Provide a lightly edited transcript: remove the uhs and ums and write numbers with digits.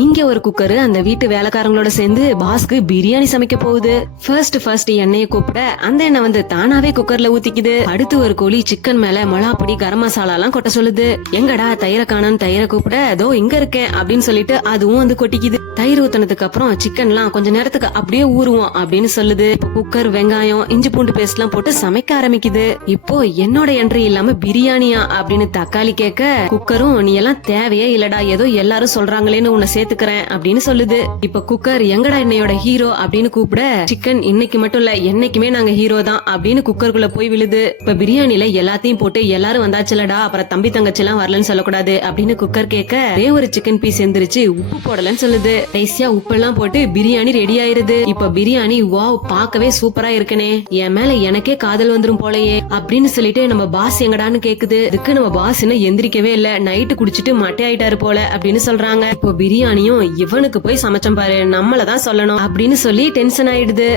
இங்க ஒரு குக்கர் அந்த வீட்டு வேலைக்காரங்களோட சேர்ந்து பாஸ்க்கு பிரியாணி சமைக்க போகுது. ஃபர்ஸ்ட் எண்ணெயை கூப்பிட அந்த எண்ணெய் வந்து தானாவே குக்கர்ல ஊத்திக்குது. அடுத்து ஒரு கோழி சிக்கன் மேல மிளகாப்பொடி கரம் மசாலா எல்லாம் கொட்ட சொல்லுது. எங்கடா தயிர காணோன்னு தயிரை கூப்பிட அதோ இங்க இருக்கேன் அப்படின்னு சொல்லிட்டு அதுவும் வந்து கொட்டிக்குது. தயிர் ஊத்தினதுக்கு அப்புறம் சிக்கன் எல்லாம் கொஞ்ச நேரத்துக்கு அப்படியே ஊறுவோம் அப்படின்னு சொல்லுது. குக்கர் வெங்காயம் இஞ்சி பூண்டு பேஸ்ட் எல்லாம் போட்டு சமைக்க ஆரம்பிக்குது. இப்போ என்னோட என்ட்ரி இல்லாம பிரியாணியா அப்படின்னு தக்காளி கேட்க குக்கரும் நீ எல்லாம் தேவையே இல்லடா, ஏதோ எல்லாரும் சொல்றாங்களேன்னு உன்னை சேர்த்துக்கிறேன் அப்படின்னு சொல்லுது. இப்ப குக்கர் எங்கடா என்னையோட ஹீரோ அப்படின்னு கூப்பிட சிக்கன் இன்னைக்கு மட்டும் இல்ல என்னைக்குமே நாங்க ஹீரோ தான் அப்படின்னு குக்கருக்குள்ள போய் விழுது. இப்ப பிரியாணில எல்லாத்தையும் போட்டு எல்லாரும் வந்தாச்சுலடா, அப்புறம் தம்பி தங்கச்சி எல்லாம் வரலன்னு சொல்லக்கூடாது அப்படின்னு குக்கர் கேட்க ஒரு சிக்கன் பீஸ் எந்திரிச்சு உப்பு போடலன்னு சொல்லுது. கடைசியா உப்பெல்லாம் போட்டு பிரியாணி ரெடி ஆயிருது. இப்ப பிரியாணி வாவ் பார்க்கவே சூப்பரா இருக்கனே, என் மேல எனக்கே காதல் வந்துரும் போலயே அப்படின்னு சொல்லிட்டு நம்ம பாஸ் எங்கடான்னு கேக்குது. இதுக்கு நம்ம பாஸ் இன்னும் எந்திரிக்கவே இல்ல, நைட்டு குடிச்சிட்டு மட்டை ஆயிட்டாரு போல அப்படின்னு சொல்றாங்க. இப்போ பிரியாணியும் இவனுக்கு போய் சமைச்சம் பாரு, நம்மளதான் சொல்லணும் அப்படின்னு சொல்லி டென்ஷன் ஆயிடுது.